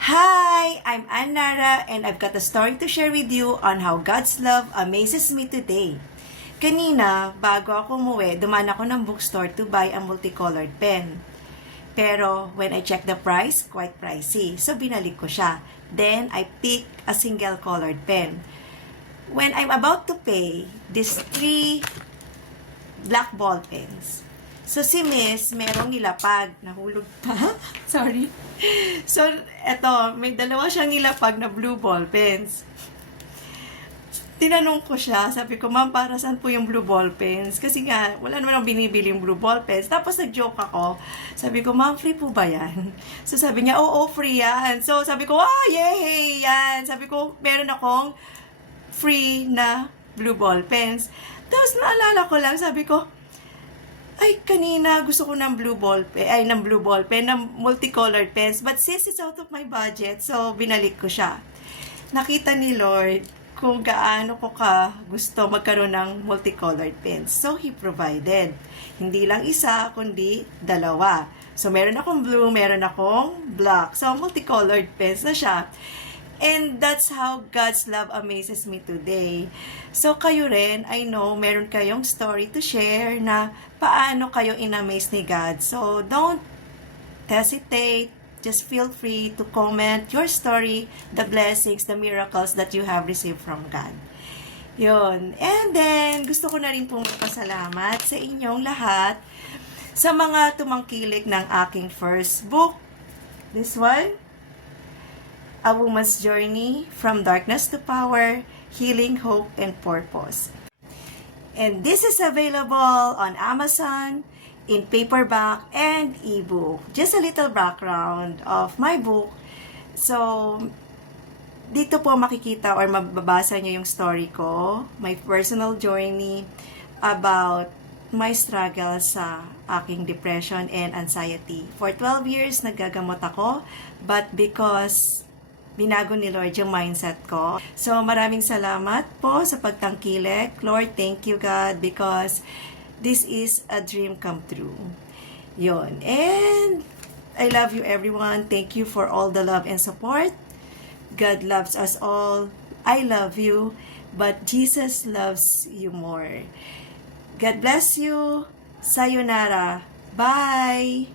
Hi, I'm Ann Nara and I've got a story to share with you on how God's love amazes me today. Kanina, bago ako umuwi, dumaan ako ng bookstore to buy a multicolored pen. Pero when I checked the price, quite pricey. So binalik ko siya. Then I picked a single colored pen. When I'm about to pay, these 3 black ball pens. So, si Miss, merong nilapag. Nahulog pa. Sorry. So, eto, may dalawa siyang nilapag na blue ball pens. Tinanong ko siya, sabi ko, ma'am, para saan po yung blue ball pens? Kasi nga, wala naman akong binibiling blue ball pens. Tapos, nag-joke ako. Sabi ko, ma'am, free po ba yan? So, sabi niya, oo, free yan. So, sabi ko, yay, yan. Sabi ko, meron akong free na blue ball pens. Tapos, naalala ko lang, sabi ko, ay, kanina gusto ko ng blue ball pen, ng multicolored pens. But since it's out of my budget, so binalik ko siya. Nakita ni Lord kung gaano ko ka gusto magkaroon ng multicolored pens. So, He provided. Hindi lang isa, kundi 2. So, meron akong blue, meron akong black. So, multicolored pens na siya. And that's how God's love amazes me today. So, kayo rin, I know, meron kayong story to share na paano kayo in-amaze ni God. So, don't hesitate. Just feel free to comment your story, the blessings, the miracles that you have received from God. Yun. And then, gusto ko na rin pong magpasalamat sa inyong lahat sa mga tumangkilik ng aking first book. This one, A Woman's Journey from Darkness to Power, Healing, Hope, and Purpose. And this is available on Amazon in paperback and ebook. Just a little background of my book. So, dito po makikita or mababasa nyo yung story ko, my personal journey about my struggle sa aking depression and anxiety. For 12 years, naggagamot ako, but because binago ni Lord yung mindset ko. So, maraming salamat po sa pagtangkilik. Lord, thank you, God, because this is a dream come true. Yun. And I love you, everyone. Thank you for all the love and support. God loves us all. I love you, but Jesus loves you more. God bless you. Sayonara. Bye.